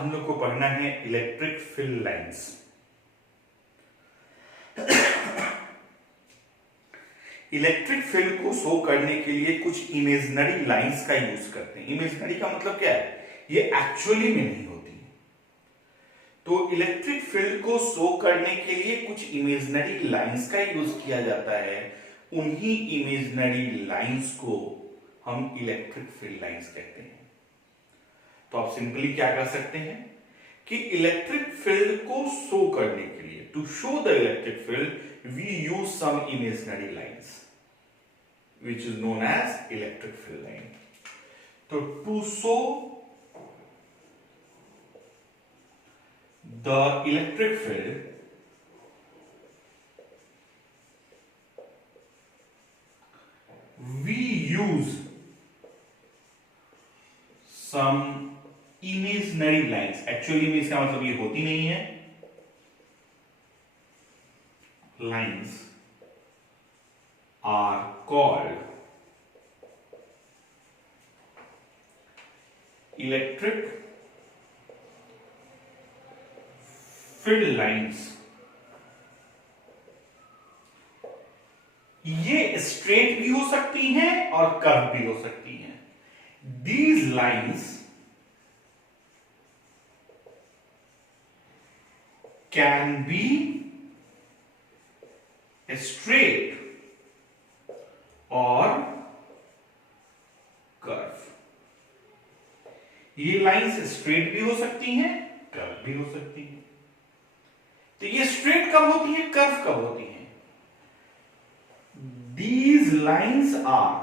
हम लोग को पढ़ना है electric field lines. Electric field को शो करने के लिए कुछ इमेजिनरी लाइंस का यूज करते हैं। इमेजिनरी का मतलब क्या है, ये एक्चुअली में नहीं होती। तो इलेक्ट्रिक फील्ड को शो करने के लिए कुछ इमेजिनरी लाइंस का यूज किया जाता है। उन्हीं इमेजिनरी लाइंस को हम इलेक्ट्रिक फील्ड लाइंस कहते हैं। तो आप सिंपली क्या कर सकते हैं कि इलेक्ट्रिक फील्ड को शो करने के लिए, to show the electric field we use some imaginary lines which is known as electric field line. So to show the electric field, we use some imaginary lines. Actually में इसका मतलब ये होती नहीं है। Lines are called electric field lines. ये straight भी हो सकती हैं और कर्व भी हो सकती हैं। These lines can be straight और कर्व। ये लाइंस स्ट्रेट भी हो सकती हैं, कर्व भी हो सकती हैं। तो ये स्ट्रेट कब होती है, कर्व कब होती है? These lines are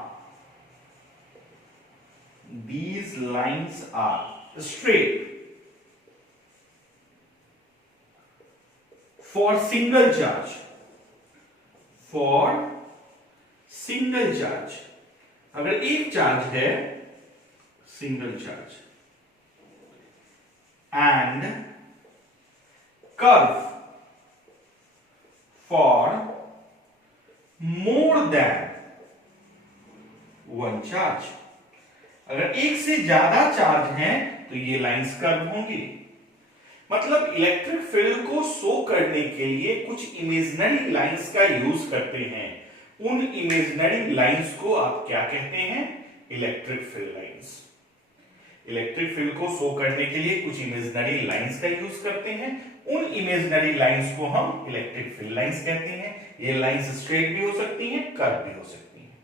straight for single charge. Single charge, अगर एक चार्ज है single charge, and curve for more than one charge. अगर एक से ज्यादा चार्ज हैं तो ये लाइंस कर्व होंगी। मतलब इलेक्ट्रिक फील्ड को शो करने के लिए कुछ इमेजिनरी लाइंस का यूज करते हैं। उन इमेजिनरी लाइंस को आप क्या कहते हैं, electric field lines. Electric field को शो करने के लिए कुछ इमेजिनरी लाइंस का यूज करते हैं। उन इमेजिनरी लाइंस को हम इलेक्ट्रिक फील्ड लाइंस कहते हैं। ये लाइंस स्ट्रेट भी हो सकती हैं, कर्व भी हो सकती हैं।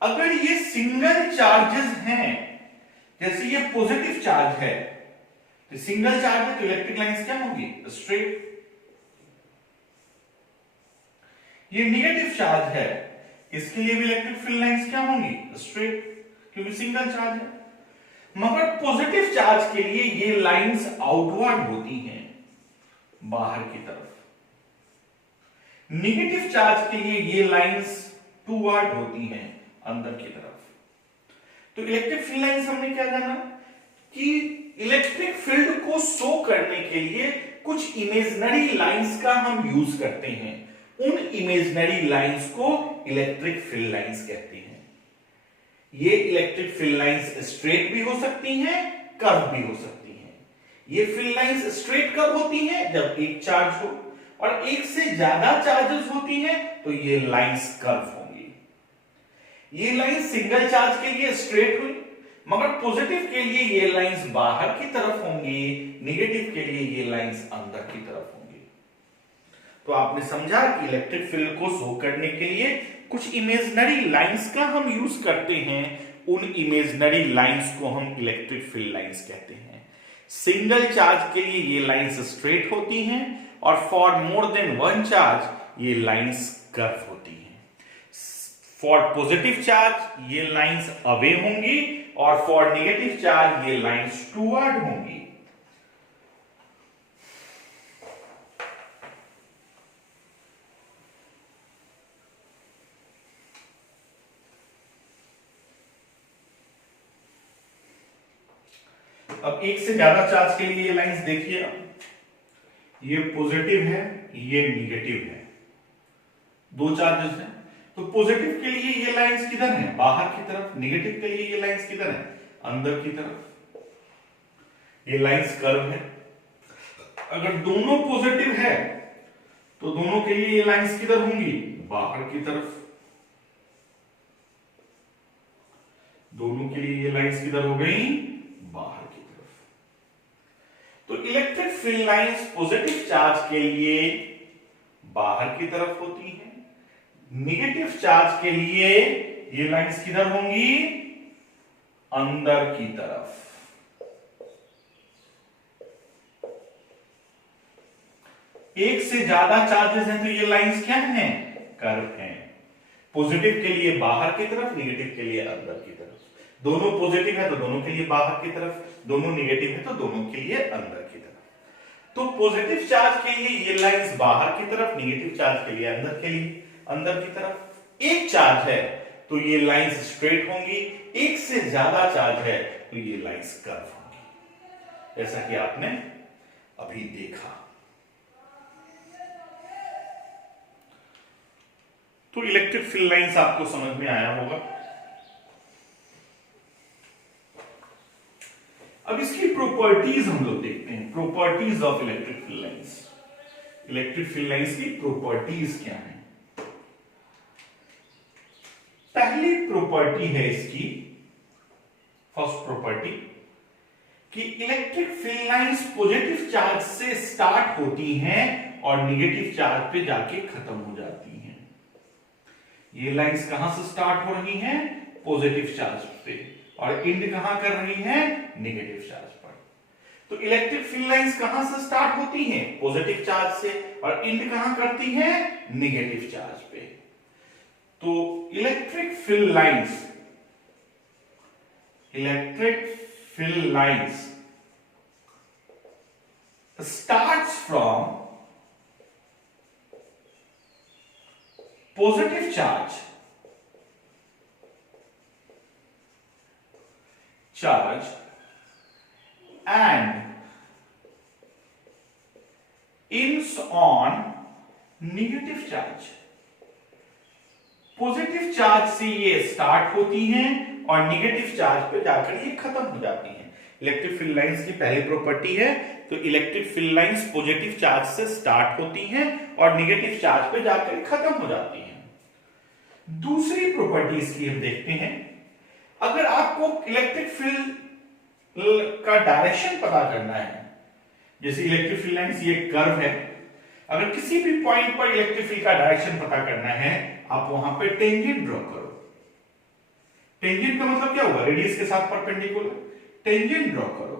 अगर ये सिंगल चार्जेस हैं, जैसे ये पॉजिटिव चार्ज है, तो सिंगल चार्ज है तो इलेक्ट्रिक लाइंस क्या होंगी, स्ट्रेट। ये नेगेटिव चार्ज है, इसके लिए भी इलेक्ट्रिक फील्ड लाइंस क्या होंगी, स्ट्रेट, क्योंकि सिंगल चार्ज है। मगर पॉजिटिव चार्ज के लिए ये लाइंस आउटवर्ड होती हैं, बाहर की तरफ। नेगेटिव चार्ज के लिए ये लाइंस टूवर्ड होती हैं, अंदर की तरफ। तो इलेक्ट्रिक फील्ड लाइंस हमने क्या जाना कि इलेक्ट्रिक फील्ड को शो करने के लिए कुछ इमेजिनरी लाइंस का हम यूज करते हैं। उन इमेजिनरी लाइंस को इलेक्ट्रिक फील्ड लाइंस कहते हैं। ये इलेक्ट्रिक फील्ड लाइंस स्ट्रेट भी हो सकती हैं, कर्व भी हो सकती हैं। ये फील्ड लाइंस स्ट्रेट कब होती हैं, जब एक चार्ज हो, और एक से ज्यादा चार्जेस होती हैं तो ये लाइंस कर्व होंगी। ये लाइन सिंगल चार्ज के लिए स्ट्रेट हुई, मगर पॉजिटिव के लिए ये लाइंस बाहर की तरफ होंगी, नेगेटिव के लिए ये लाइंस अंदर की तरफ होंगी। तो आपने समझा कि इलेक्ट्रिक फील्ड को शो करने के लिए कुछ इमेजिनरी लाइंस का हम यूज करते हैं। उन इमेजिनरी लाइंस को हम इलेक्ट्रिक फील्ड लाइंस कहते हैं। सिंगल चार्ज के लिए ये लाइंस स्ट्रेट होती हैं, और for more than one charge ये लाइंस कर्व होती हैं। फॉर पॉजिटिव चार्ज ये लाइंस अवे होंगी, और फॉर नेगेटिव चार्ज ये लाइंस टूवर्ड होंगी। अब एक से ज्यादा चार्ज के लिए ये लाइंस देखिए, ये पॉजिटिव है, ये नेगेटिव है, दो चार्जेस हैं। तो पॉजिटिव के लिए ये लाइंस किधर है, बाहर की तरफ। नेगेटिव के लिए ये लाइंस किधर है, अंदर की तरफ। ये लाइंस कर्व है। अगर दोनों पॉजिटिव है तो दोनों के लिए ये लाइंस किधर होंगी, बाहर की तरफ। दोनों के लिए ये लाइंस किधर हो गई, बाहर की तरफ। तो electric field lines positive charge के लिए बाहर की तरफ होती है, नेगेटिव चार्ज के लिए ये लाइंस किधर होंगी, अंदर की तरफ। एक से ज्यादा चार्जेस हैं तो ये लाइंस क्या हैं, कर्व हैं। पॉजिटिव के लिए बाहर की तरफ, नेगेटिव के लिए अंदर की तरफ। दोनों पॉजिटिव है तो दोनों के लिए बाहर की तरफ, दोनों नेगेटिव है तो दोनों के लिए अंदर की तरफ। तो पॉजिटिव चार्ज के लिए ये लाइंस बाहर की तरफ, नेगेटिव चार्ज के लिए अंदर की तरफ। एक चार्ज है तो ये लाइंस स्ट्रेट होंगी, एक से ज्यादा चार्ज है तो ये लाइंस कर्व होंगी, जैसा कि आपने अभी देखा। तो इलेक्ट्रिक फील्ड लाइंस आपको समझ में आया होगा। अब इसकी प्रॉपर्टीज हम लोग देखते हैं, properties of electric field lines. Electric field lines की प्रॉपर्टीज क्या है। पहली प्रॉपर्टी है इसकी, फर्स्ट प्रॉपर्टी, कि electric field lines positive charge से स्टार्ट होती हैं और नेगेटिव चार्ज पे जाके खत्म हो जाती हैं। ये लाइंस कहां से स्टार्ट हो रही हैं, पॉजिटिव चार्ज पे, और एंड कहां कर रही हैं, नेगेटिव चार्ज पर। तो इलेक्ट्रिक फील्ड लाइंस कहां से स्टार्ट होती हैं, पॉजिटिव चार्ज से, और एंड कहां करती हैं, नेगेटिव चार्ज पे। तो electric field lines starts from positive charge and ends on negative charge। Positive charge से ये स्टार्ट होती हैं और नेगेटिव चार्ज पे जाकर ये खत्म हो जाती हैं। इलेक्ट्रिक फील्ड लाइंस की पहली प्रॉपर्टी है, तो electric field lines positive charge से स्टार्ट होती हैं और नेगेटिव चार्ज पे जाकर खत्म हो जाती हैं। दूसरी प्रॉपर्टी इसकी हम देखते हैं, अगर आपको इलेक्ट्रिक फील्ड का डायरेक्शन पता करना है, जैसे इलेक्ट्रिक फील्ड लाइंस ये कर्व है, अगर किसी भी पॉइंट पर इलेक्ट्रिक फील्ड का डायरेक्शन पता करना है, आप वहां पे टेंजेंट ड्रॉ करो। टेंजेंट का मतलब क्या हुआ, रेडियस के साथ परपेंडिकुलर। टेंजेंट ड्रॉ करो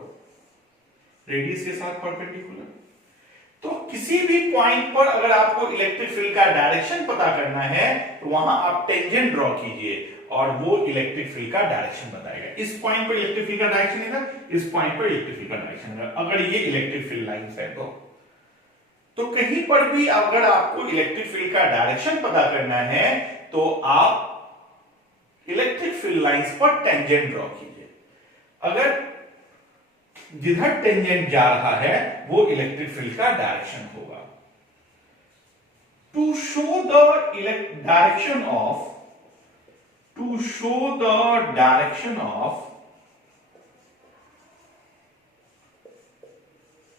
रेडियस के साथ परपेंडिकुलर। तो किसी भी पॉइंट पर अगर आपको इलेक्ट्रिक फील्ड का डायरेक्शन पता करना है तो वहां आप टेंजेंट ड्रॉ कीजिए और वो इलेक्ट्रिक फील्ड का डायरेक्शन बताएगा। इस पॉइंट पर इलेक्ट्रिक फील्ड का डायरेक्शन है, इस पॉइंट पर इलेक्ट्रिक फील्ड का डायरेक्शन है। अगर ये इलेक्ट्रिक फील्ड लाइंस है तो कहीं पर भी अगर आपको इलेक्ट्रिक फील्ड का डायरेक्शन पता करना है तो आप इलेक्ट्रिक फील्ड लाइंस पर टेंजेंट ड्रॉ कीजिए। अगर जिधर टेंजेंट जा रहा है वो इलेक्ट्रिक फील्ड का डायरेक्शन होगा। To show the direction of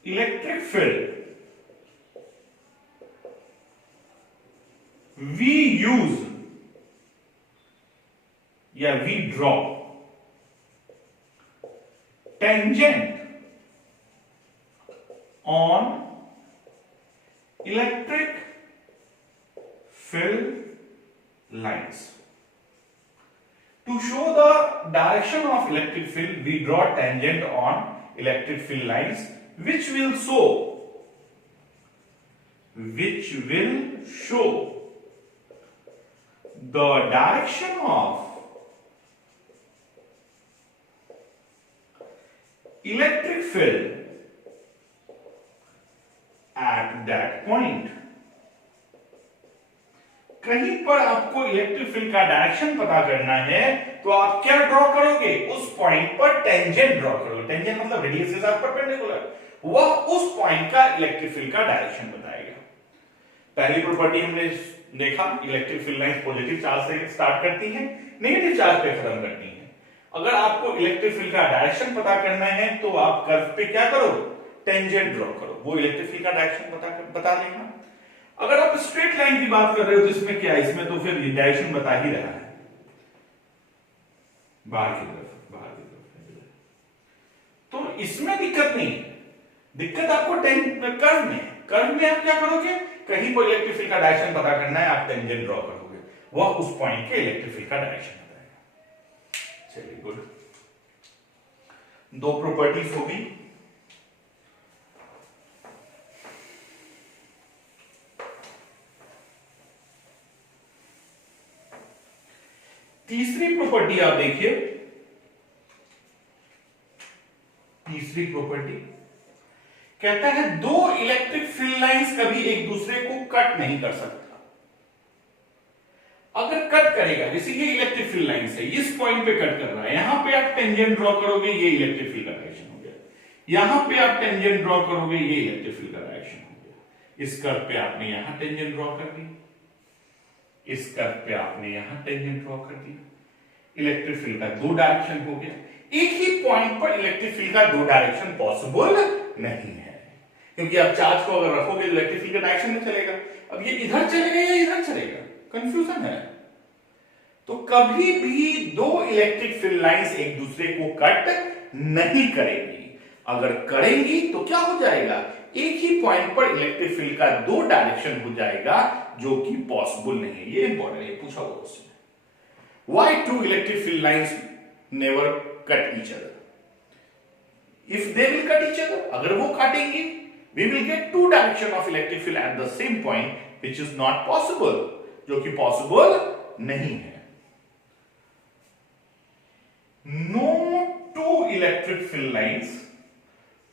electric field we use या we draw tangent on electric field lines। To show the direction of electric field, we draw tangent on electric field lines, which will show the direction of electric field at that point। कहीं पर आपको electric field का direction पता करना है तो आप क्या ड्रॉ करोगे, उस पॉइंट पर टेंजेंट ड्रॉ करोगे। टेंजेंट मतलब रेडियस के साथ परपेंडिकुलर, वह उस पॉइंट का इलेक्ट्रिक फील्ड का डायरेक्शन बताएगा। पहली प्रॉपर्टी हमने देखा, electric field lines positive charge से स्टार्ट करती हैं, नेगेटिव चार्ज पे खत्म करती हैं। अगर आपको इलेक्ट्रिक फील्ड का डायरेक्शन पता करना है तो आप कर्व पे क्या करो, टेंजेंट ड्रॉ करो, वो इलेक्ट्रिक फील्ड का डायरेक्शन बता देगा। अगर आप स्ट्रेट लाइन की बात कर रहे हो तो इसमें क्या है, इसमें तो फिर डायरेक्शन बता ही रहा है बाहर की तरफ। तो इसमें दिक्कत नहीं है, दिक्कत आपको कर्व में आप क्या करोगे, कहीं पर इलेक्ट्रिक फील्ड का डायरेक्शन पता करना है, आप टेंजेंट ड्रॉ करोगे, वह उस पॉइंट के इलेक्ट्रिक फील्ड का डायरेक्शन बताएगा। चलिए गुड, दो प्रॉपर्टीज हो गई। तीसरी प्रॉपर्टी आप देखिए, तीसरी प्रॉपर्टी कहता है दो इलेक्ट्रिक फील्ड लाइंस कभी एक दूसरे को कट नहीं कर सकता। अगर कट करेगा, जैसे ये इलेक्ट्रिक फील्ड लाइन से इस पॉइंट पे कट कर रहा है, यहां पे आप टेंजेंट ड्रॉ करोगे, ये इलेक्ट्रिक फील्ड का डायरेक्शन हो गया, यहां पे आप टेंजेंट ड्रॉ करोगे, ये इलेक्ट्रिक फील्ड का डायरेक्शन हो गया। इस कर्व पे आपने यहां टेंजेंट ड्रॉ कर दी, इस कर्व पे आपने यहां टेंजेंट ड्रॉ कर दिया, इलेक्ट्रिक फील्ड का दो डायरेक्शन हो गया। एक ही पॉइंट पर इलेक्ट्रिक फील्ड का दो डायरेक्शन पॉसिबल नहीं है, क्योंकि आप चार्ज को अगर रखोगे तो इलेक्ट्रिक फील्ड का डायरेक्शन में चलेगा। अब ये इधर चलेगा या इधर चलेगा, कंफ्यूजन है। तो कभी भी दो इलेक्ट्रिक फील्ड लाइंस एक दूसरे को कट नहीं करेंगी। अगर करेंगी तो क्या हो जाएगा, एक ही पॉइंट पर इलेक्ट्रिक फील्ड का दो डायरेक्शन हो जाएगा, जो कि पॉसिबल नहीं है। ये इंपॉर्टेंट है, पूछा हुआ क्वेश्चन है। Why two electric field lines never cut each other? If they will cut each other, अगर वो काटेंगे, we will get two direction of electric field at the same point, which is not possible, जो कि possible नहीं है। No two electric field lines,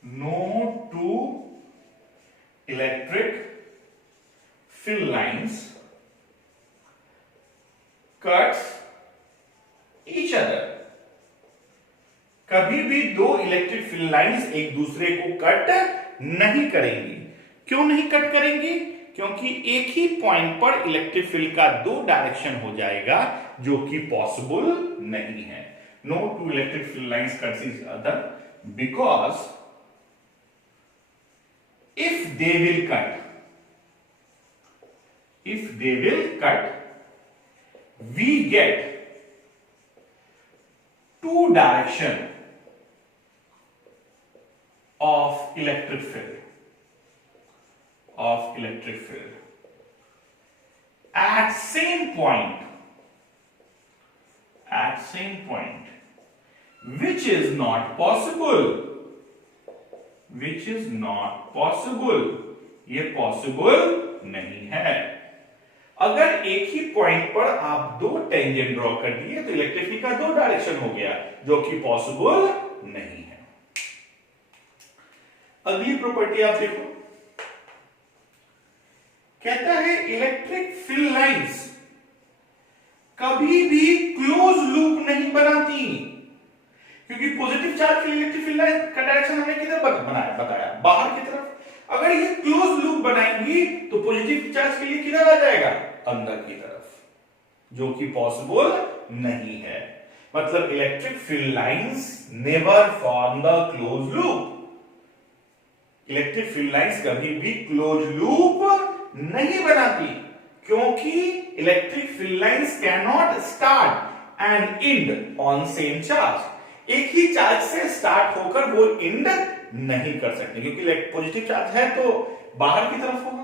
no two electric field lines cuts each other. कभी भी दो इलेक्ट्रिक फील्ड लाइंस एक दूसरे को कट नहीं करेंगी। क्यों नहीं कट करेंगी, क्योंकि एक ही पॉइंट पर इलेक्ट्रिक फील्ड का दो डायरेक्शन हो जाएगा, जो कि पॉसिबल नहीं है। No two electric field lines cuts each other because if they will cut we get two direction of electric field at same point which is not possible, ये possible नहीं है। अगर एक ही पॉइंट पर आप दो टेंजेंट ड्रॉ कर दिए तो इलेक्ट्रिक फील्ड का दो डायरेक्शन हो गया, जो कि पॉसिबल नहीं है। अगली प्रॉपर्टी आप देखो, कहता है इलेक्ट्रिक फील्ड लाइंस कभी भी क्लोज लूप नहीं बनाती, क्योंकि पॉजिटिव चार्ज के लिए इलेक्ट्रिक फील्ड लाइन का डायरेक्शन हमने किधर बताया, बाहर की तरफ। अगर ये क्लोज लूप बनाएंगी तो पॉजिटिव चार्ज के लिए किधर आ जाएगा, अंदर की तरफ, जो कि पॉसिबल नहीं है। मतलब electric field lines never form the close loop. Electric field lines कभी भी क्लोज लूप नहीं बनाती, क्योंकि electric field lines can not start and and on same charge. एक ही चार्ज से स्टार्ट होकर वो एंड नहीं कर सकते, क्योंकि पॉजिटिव चार्ज है तो बाहर की तरफ होगा।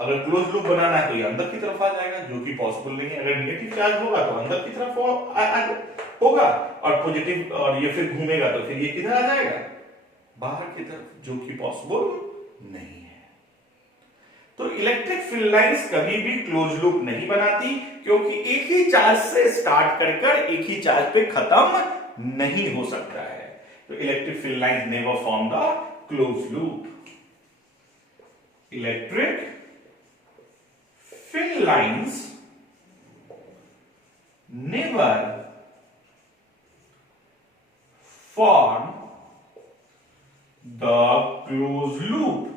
अगर क्लोज लूप बनाना है तो ये अंदर की तरफ आ जाएगा, जो कि पॉसिबल नहीं है। अगर नेगेटिव चार्ज होगा तो अंदर की तरफ होगा, और पॉजिटिव और ये फिर घूमेगा तो फिर ये किधर आ जाएगा, बाहर की तरफ, जो कि पॉसिबल नहीं है। तो इलेक्ट्रिक फील्ड लाइंस कभी भी क्लोज लूप नहीं बनाती, क्योंकि एक ही चार्ज से स्टार्ट कर एक ही चार्ज पे खत्म नहीं हो सकता है। तो electric field lines never form the close loop. Electric field lines never form the closed loop.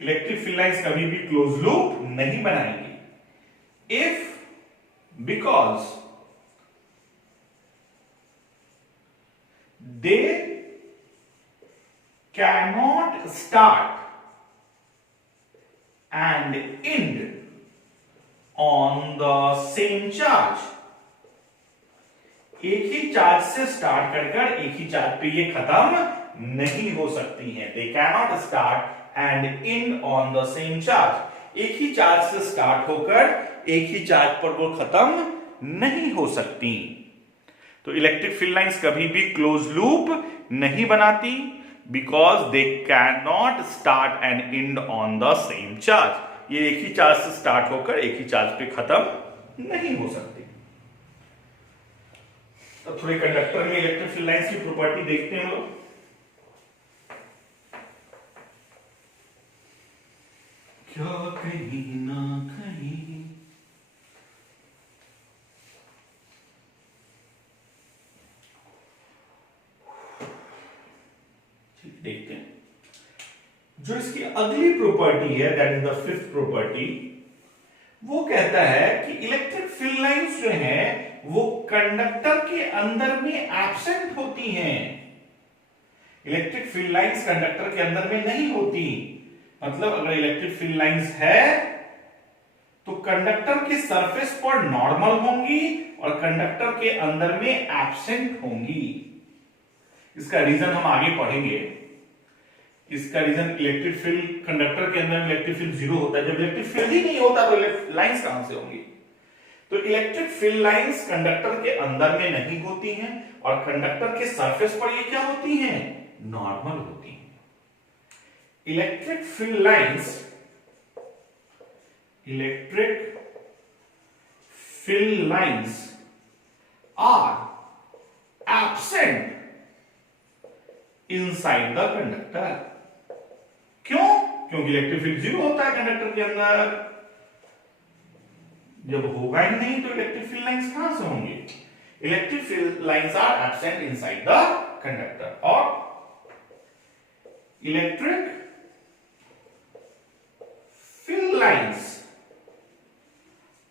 Electric field lines कभी भी क्लोज लूप नहीं बनाएंगी। If because they cannot start and and on the same charge. एक ही charge से start कर एक ही charge पे ये खत्म नहीं हो सकती हैं। They cannot start and and on the same charge. एक ही चार्ज से स्टार्ट होकर एक ही चार्ज पर वो खत्म नहीं हो सकती। तो इलेक्ट्रिक फील्ड लाइंस कभी भी क्लोज लूप नहीं बनाती, because they can not start and and on the same charge. ये एक ही चार्ज से स्टार्ट होकर एक ही चार्ज पे खत्म नहीं हो सकती। तो थोड़े कंडक्टर में इलेक्ट्रिक फील्ड लाइंस की प्रॉपर्टी देखते हैं हम लोग। क्या कहीं ना कहीं देखते हैं जो इसकी अगली प्रॉपर्टी है, that is the fifth property. वो कहता है कि इलेक्ट्रिक फील्ड लाइंस जो है वो कंडक्टर के अंदर में एब्सेंट होती हैं। इलेक्ट्रिक फील्ड लाइंस कंडक्टर के अंदर में नहीं होती। मतलब अगर इलेक्ट्रिक फील्ड लाइंस है तो कंडक्टर के सरफेस पर नॉर्मल होंगी और कंडक्टर के अंदर में एब्सेंट होंगी। इसका रीजन हम आगे पढ़ेंगे। इसका रीजन इलेक्ट्रिक फील्ड कंडक्टर के अंदर में इलेक्ट्रिक फील्ड जीरो होता है। जब इलेक्ट्रिक फील्ड ही नहीं होता तो लाइंस कहां से होंगी? तो इलेक्ट्रिक फील्ड लाइंस कंडक्टर के अंदर में नहीं होती हैं और कंडक्टर के सरफेस पर ये क्या होती हैं? नॉर्मल होती हैं। Electric field lines are absent inside the conductor. क्यों? क्योंकि इलेक्ट्रिक फील्ड जीरो होता है कंडक्टर के अंदर। जब होगा ही नहीं तो इलेक्ट्रिक फील्ड लाइंस कहां से होंगे? Electric field lines are absent inside the conductor. और electric field lines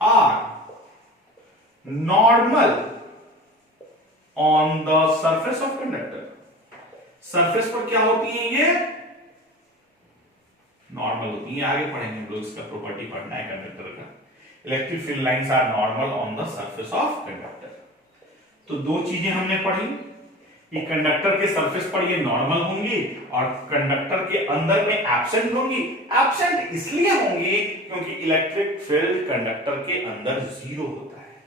are normal on the surface of conductor. Surface पर क्या होती है? ये नॉर्मल होती है। आगे पढ़ेंगे हम लोग, इसका प्रॉपर्टी पढ़ना है कंडक्टर का। Electric field lines are normal on the surface of conductor. तो दो चीजें हमने पढ़ी कि कंडक्टर के सरफेस पर ये नॉर्मल होंगी और कंडक्टर के अंदर में एब्सेंट होंगी। एब्सेंट इसलिए होंगी क्योंकि इलेक्ट्रिक फील्ड कंडक्टर के अंदर जीरो होता है।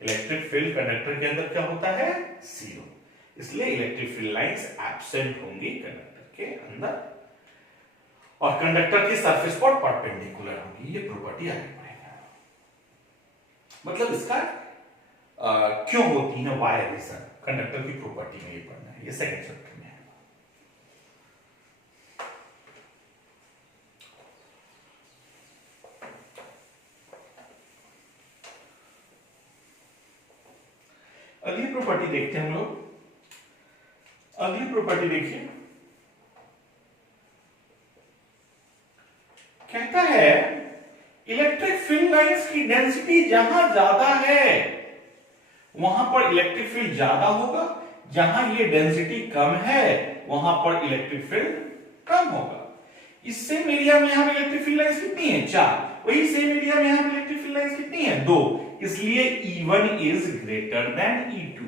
इलेक्ट्रिक फील्ड कंडक्टर के अंदर क्या होता है? जीरो। इसलिए इलेक्ट्रिक फील्ड लाइंस एब्सेंट होंगी कंडक्टर के अंदर और कंडक्टर के सरफेस पर परपेंडिकुलर होगी। ये प्रॉपर्टी आगे पढ़ेंगे। मतलब इसका क्यों होती है, वाई रीजन, कंडक्टर की प्रॉपर्टी में ये पढ़ना है। ये सेकंड चैप्टर में है। अगली प्रॉपर्टी देखते हैं हम लोग। अगली प्रॉपर्टी देखिए, कहता है इलेक्ट्रिक फील्ड लाइंस की डेंसिटी जहां ज्यादा है वहां पर इलेक्ट्रिक फील्ड ज्यादा होगा, जहां ये डेंसिटी कम है वहां पर इलेक्ट्रिक फील्ड कम होगा। इस सेम एरिया में यहां इलेक्ट्रिक फील्ड लाइंस कितनी है? 4। वही सेम एरिया में यहां इलेक्ट्रिक फील्ड लाइंस कितनी है? 2। इसलिए E1 is greater than E2।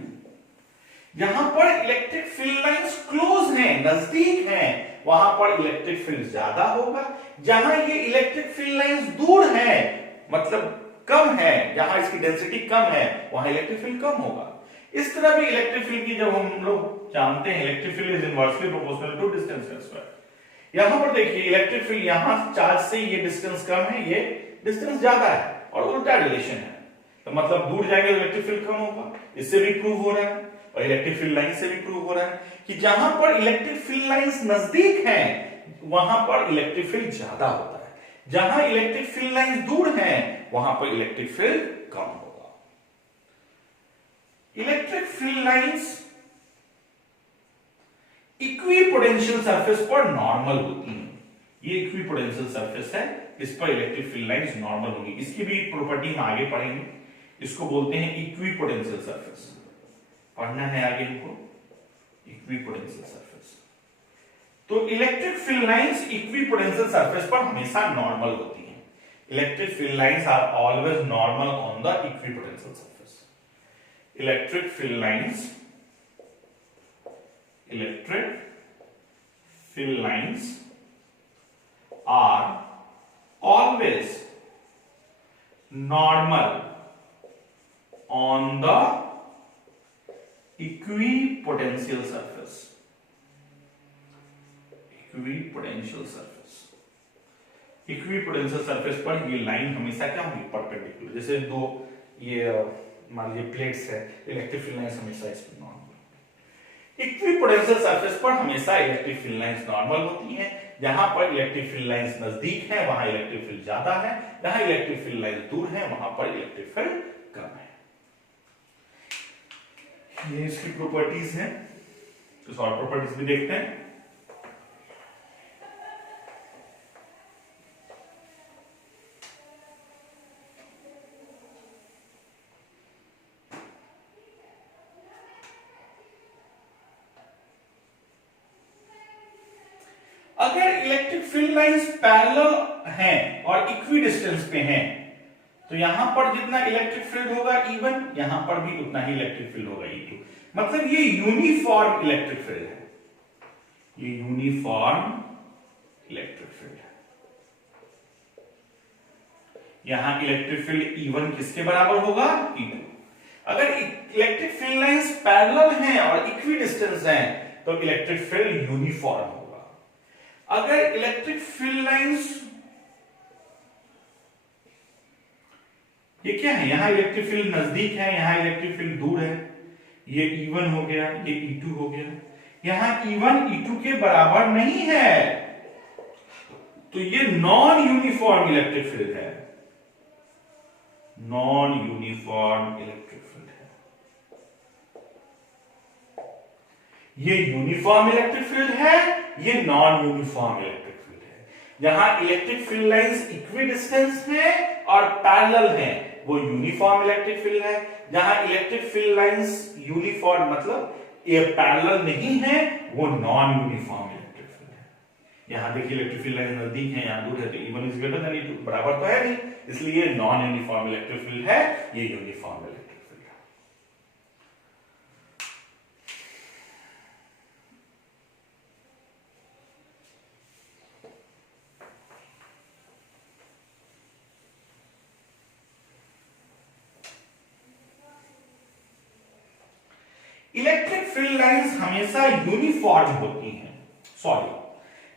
जहां पर इलेक्ट्रिक फील्ड लाइंस क्लोज हैं, नजदीक हैं, वहां पर इलेक्ट्रिक फील्ड ज्यादा होगा। जहां ये इलेक्ट्रिक फील्ड लाइंस दूर हैं, मतलब कम है, जहां इसकी डेंसिटी कम है, वहां इलेक्ट्रिक फील्ड कम होगा। इस तरह भी इलेक्ट्रिक फील्ड की जब हम लोग जानते हैं, electric field is inversely proportional to distance square. यहां पर देखिए इलेक्ट्रिक फील्ड यहां चार्ज से ये डिस्टेंस कम है, ये डिस्टेंस ज्यादा है और उल्टा रिलेशन है। तो मतलब दूर जाएंगे तो इलेक्ट्रिक फील्ड कम होगा। इससे भी प्रूव हो रहा है और इलेक्ट्रिक फील्ड लाइन से भी प्रूव हो रहा है कि जहां पर इलेक्ट्रिक फील्ड लाइंस नजदीक हैं वहां पर इलेक्ट्रिक फील्ड ज्यादा होता है, जहां इलेक्ट्रिक फील्ड लाइंस दूर हैं वहां पर इलेक्ट्रिक फील्ड कम होगा। Electric field lines equipotential surface पर नॉर्मल होती हैं। ये इक्विपोटेंशियल सरफेस है, इस पर इलेक्ट्रिक फील्ड लाइंस नॉर्मल होगी। इसकी भी प्रॉपर्टी हम आगे पढ़ेंगे। इसको बोलते हैं इक्विपोटेंशियल सरफेस। पढ़ना है आगे हमको इक्विपोटेंशियल सरफेस। तो electric field lines equipotential surface पर हमेशा नॉर्मल होती हैं। Electric field lines are always normal on the equipotential surface. Electric field lines are always normal on the equipotential surface. Equipotential surface पर ये लाइन हमेशा क्या होगी, परपेंडिकुलर। जैसे दो ये मान लीजिए प्लेट्स है, इलेक्ट्रिक फील्ड लाइंस हमेशा इस पर नॉर्मल। इक्विपोटेंशियल सरफेस पर हमेशा इलेक्ट्रिक फील्ड लाइंस नॉर्मल होती हैं। जहां पर इलेक्ट्रिक फील्ड लाइंस नजदीक है वहां इलेक्ट्रिक फील्ड ज्यादा है, जहां इलेक्ट्रिक फील्ड लाइंस दूर है वहां पर इलेक्ट्रिक फील्ड कम है। ये इसकी प्रॉपर्टीज हैं, कुछ और प्रॉपर्टीज भी देखते हैं। अगर इलेक्ट्रिक फील्ड लाइंस पैरेलल हैं और इक्वी डिस्टेंस पे हैं तो यहां पर जितना इलेक्ट्रिक फील्ड होगा E1, यहां पर भी उतना ही इलेक्ट्रिक फील्ड होगा E2। मतलब ये यूनिफॉर्म इलेक्ट्रिक फील्ड है, ये यूनिफॉर्म इलेक्ट्रिक फील्ड है। यहां इलेक्ट्रिक फील्ड E1 किसके बराबर होगा, E2। अगर इलेक्ट्रिक फील्ड लाइंस पैरेलल हैं और इक्वी डिस्टेंस हैं तो इलेक्ट्रिक फील्ड यूनिफॉर्म होगा। अगर इलेक्ट्रिक फील्ड लाइंस ये क्या है, यहां इलेक्ट्रिक फील्ड नजदीक है, यहां इलेक्ट्रिक फील्ड दूर है, ये E1 हो गया, ये E2 हो गया, यहां E1 E2 के बराबर नहीं है तो ये नॉन यूनिफॉर्म इलेक्ट्रिक फील्ड है, नॉन यूनिफॉर्म इलेक्ट्रिक फील्ड है। ये यूनिफॉर्म इलेक्ट्रिक फील्ड है, ये नॉन यूनिफॉर्म इलेक्ट्रिक फील्ड है। जहां electric field lines equi distance है और पैरेलल है वो यूनिफॉर्म इलेक्ट्रिक फील्ड है। जहां इलेक्ट्रिक फील्ड लाइंस यूनिफॉर्म मतलब ये पैरेलल नहीं है वो नॉन यूनिफॉर्म इलेक्ट्रिक फील्ड है। यहां देखिए इलेक्ट्रिक फील्ड लाइन नजदीक है, यहां दूर है, तो E1 is greater than E2, बराबर तो है नहीं, इसलिए ये नॉन यूनिफॉर्म इलेक्ट्रिक फील्ड है, ये यूनिफॉर्म इलेक्ट्रिक फील्ड है। इलेक्ट्रिक फील्ड लाइंस हमेशा यूनिफॉर्म होती हैं, सॉरी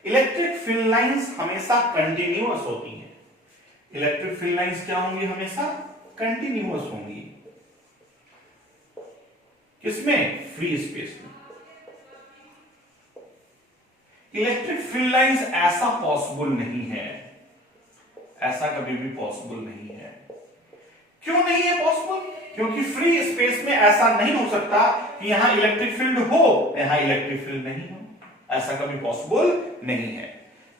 इलेक्ट्रिक फील्ड लाइंस हमेशा कंटिन्यूअस होती हैं। इलेक्ट्रिक फील्ड लाइंस क्या होंगी, हमेशा कंटिन्यूअस होंगी। किसमें, फ्री स्पेस में। इलेक्ट्रिक फील्ड लाइंस ऐसा पॉसिबल नहीं है, ऐसा कभी भी पॉसिबल नहीं है। क्यों नहीं है पॉसिबल, क्योंकि फ्री स्पेस में ऐसा नहीं हो सकता कि यहां इलेक्ट्रिक फील्ड हो यहां इलेक्ट्रिक फील्ड नहीं हो, ऐसा कभी पॉसिबल नहीं है।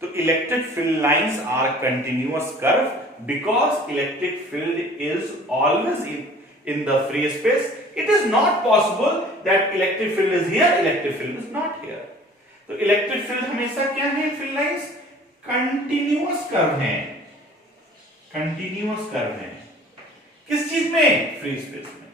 तो electric field lines are continuous curve because electric field is always in the free space. It is not possible that electric field is here, electric field is not here. तो electric field हमेशा क्या है, field lines continuous curve है, continuous curve है। किस चीज में, free space में।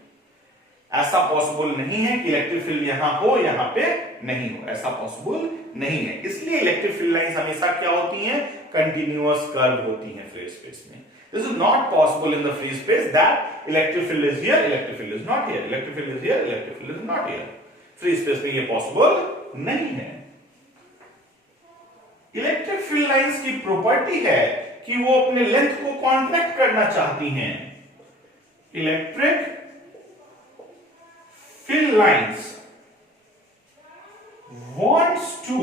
ऐसा पॉसिबल नहीं है कि इलेक्ट्रिक फील्ड यहां हो यहां पे नहीं हो, ऐसा पॉसिबल नहीं है। इसलिए इलेक्ट्रिक फील्ड लाइंस हमेशा क्या होती हैं, कंटिन्यूअस कर्व होती हैं फ्री स्पेस में। This is not possible in the free space that electric field is here, electric field is not here, electric field is here, electric field is not here. Free space में ये possible नहीं है। Electric field lines की property है कि वो अपने length को कॉन्ट्रैक्ट करना चाहती हैं। Electric field lines wants to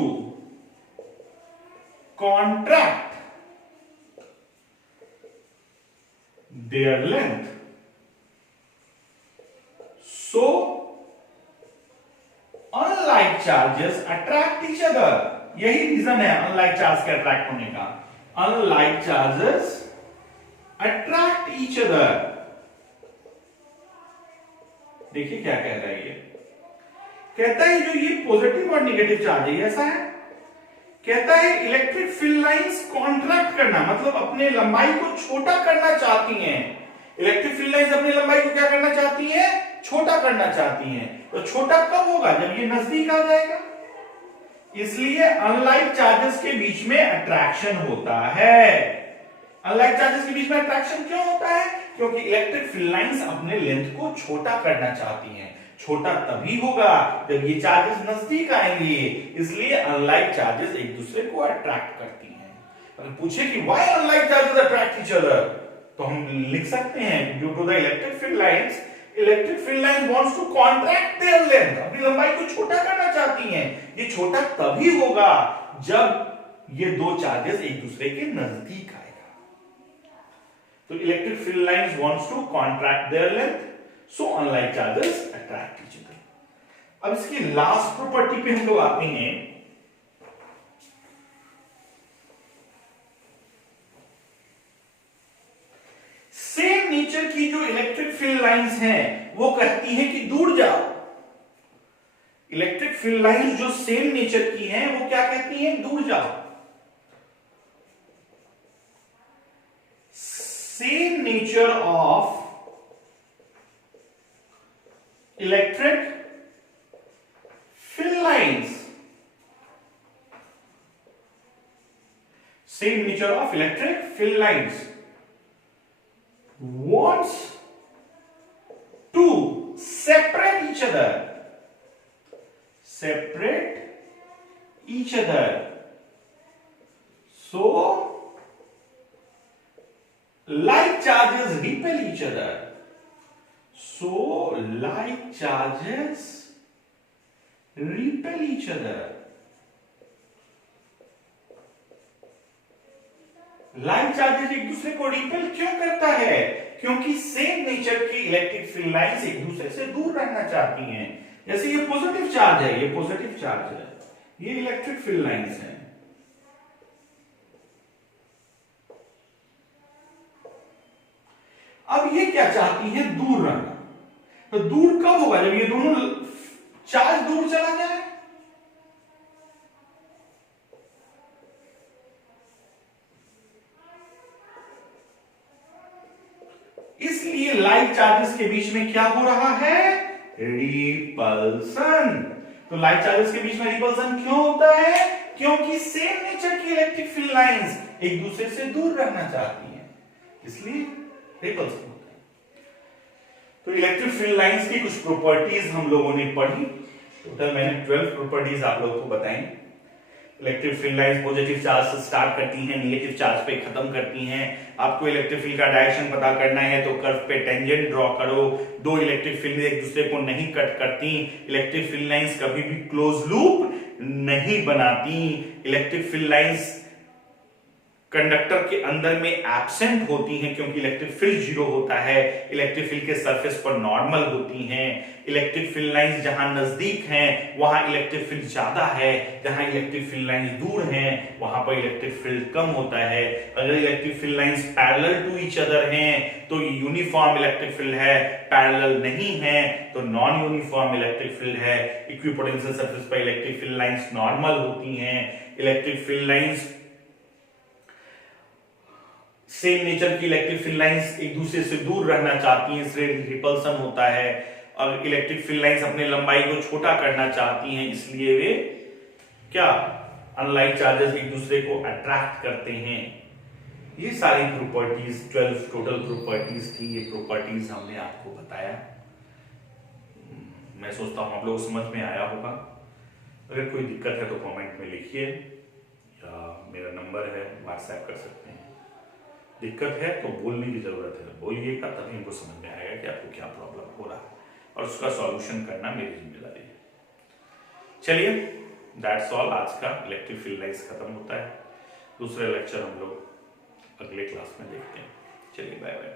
contract their length so unlike charges attract each other। यही रीजन है unlike चार्ज के अट्रैक्ट होने का। unlike charges attract each other। देखिए क्या कह रहा है ये, कहता है जो ये पॉजिटिव और नेगेटिव चार्ज है ऐसा है। कहता है इलेक्ट्रिक फील्ड लाइंस कॉन्ट्रैक्ट करना, मतलब अपने लंबाई को छोटा करना चाहती हैं। इलेक्ट्रिक फील्ड लाइंस अपनी लंबाई को क्या करना चाहती हैं? छोटा करना चाहती हैं। तो छोटा कब होगा? जब ये नजदीक आ जाएगा। इसलिए अनलाइक चार्जेस के बीच में अट्रैक्शन होता है। अनलाइक चार्जेस के बीच में अट्रैक्शन क्यों होता है? क्योंकि इलेक्ट्रिक फील्ड लाइंस अपने लेंथ को छोटा करना चाहती हैं। छोटा तभी होगा जब ये चार्जेस नजदीक आएंगे। इसलिए अनलाइक चार्जेस एक दूसरे को अट्रैक्ट करती हैं। अगर पूछे कि why unlike charges attract each other, तो हम लिख सकते हैं due to the electric field lines, electric field lines wants to contract their length, अपनी लंबाई को छोटा करना चाहती हैं। ये छोटा तभी होगा जब ये दो चार्जेस एक दूसरे के नजदीक आएगा। तो electric field lines wants to contract their length, so unlike charges attract each other. अब इसकी लास्ट प्रॉपर्टी पे हम लोग आते हैं। सेम नेचर की जो इलेक्ट्रिक फील्ड लाइंस हैं वो कहती हैं कि दूर जाओ। इलेक्ट्रिक फील्ड लाइंस जो सेम नेचर की हैं वो क्या कहती हैं? दूर जाओ। Same nature of electric field lines, same nature of electric field lines wants to separate each other, separate each other, so like charges repel each other, so like charges repel each other। Line charges एक दूसरे को repel क्यों करता है? क्योंकि same nature की electric field lines एक दूसरे से दूर रहना चाहती हैं। जैसे ये पॉजिटिव चार्ज है, ये पॉजिटिव चार्ज है, ये इलेक्ट्रिक फील्ड लाइंस है। अब ये क्या चाहती है? दूर रहना। तो दूर कब होगा? जब ये दोनों चार्ज दूर चला जाए। इसलिए लाइक चार्जेस के बीच में क्या हो रहा है? रिपल्सन। तो लाइक चार्जेस के बीच में रिपल्सन क्यों होता है? क्योंकि सेम नेचर की इलेक्ट्रिक फील्ड लाइंस एक दूसरे से दूर रहना चाहती हैं, इसलिए रिपल्सन होता है। तो इलेक्ट्रिक फील्ड लाइंस की कुछ प्रॉपर्टीज हम लोगों ने पढ़ी। टोटल मैंने 12 प्रॉपर्टीज आप लोगों को बताई। Electric field lines positive charge से स्टार्ट करती हैं, नेगेटिव चार्ज पे खत्म करती हैं। आपको इलेक्ट्रिक फील्ड का डायरेक्शन पता करना है तो कर्व पे टेंजेंट ड्रॉ करो। दो इलेक्ट्रिक फील्ड एक दूसरे को नहीं कट करती। इलेक्ट्रिक फील्ड लाइंस कभी भी क्लोज लूप नहीं बनाती। इलेक्ट्रिक फील्ड लाइंस कंडक्टर के अंदर में एब्सेंट होती हैं क्योंकि इलेक्ट्रिक फील्ड जीरो होता है। इलेक्ट्रिक फील्ड के सरफेस पर नॉर्मल होती हैं। इलेक्ट्रिक फील्ड लाइंस जहां नजदीक हैं वहां इलेक्ट्रिक फील्ड ज्यादा है, जहां इलेक्ट्रिक फील्ड लाइंस दूर हैं वहां पर इलेक्ट्रिक फील्ड कम होता है। अगर electric field lines parallel to each other हैं तो यूनिफॉर्म इलेक्ट्रिक फील्ड है, पैरेलल नहीं है तो नॉन यूनिफॉर्म इलेक्ट्रिक फील्ड है। इक्विपोटेंशियल सरफेस पर इलेक्ट्रिक फील्ड लाइंस नॉर्मल होती हैं। Electric field lines same nature की इलेक्ट्रिक फील्ड लाइंस एक दूसरे से दूर रहना चाहती हैं, इसलिए रिपल्सन होता है। और इलेक्ट्रिक फील्ड लाइंस अपने लंबाई को छोटा करना चाहती हैं, इसलिए वे क्या अनलाइक चार्जेस एक दूसरे को अट्रैक्ट करते हैं। ये सारी प्रॉपर्टीज 12 टोटल प्रॉपर्टीज थी। ये प्रॉपर्टीज हमने आपको बताया। मैं सोचता हूं आप लोगों को समझ में आया होगा। अगर कोई दिक्कत है तो कमेंट में लिखिए या मेरा नंबर है व्हाट्सएप कर सकते हैं। दिक्कत है तो बोलने की जरूरत है, बोलिएगा तभी हमको समझ में आएगा कि आपको क्या प्रॉब्लम हो रहा है और उसका सॉल्यूशन करना मेरी जिम्मेदारी है। चलिए दैट्स ऑल। आज का इलेक्ट्रिक फील्ड लाइंस खत्म होता है। दूसरे लेक्चर हम लोग अगले क्लास में देखते हैं। चलिए बाय बाय।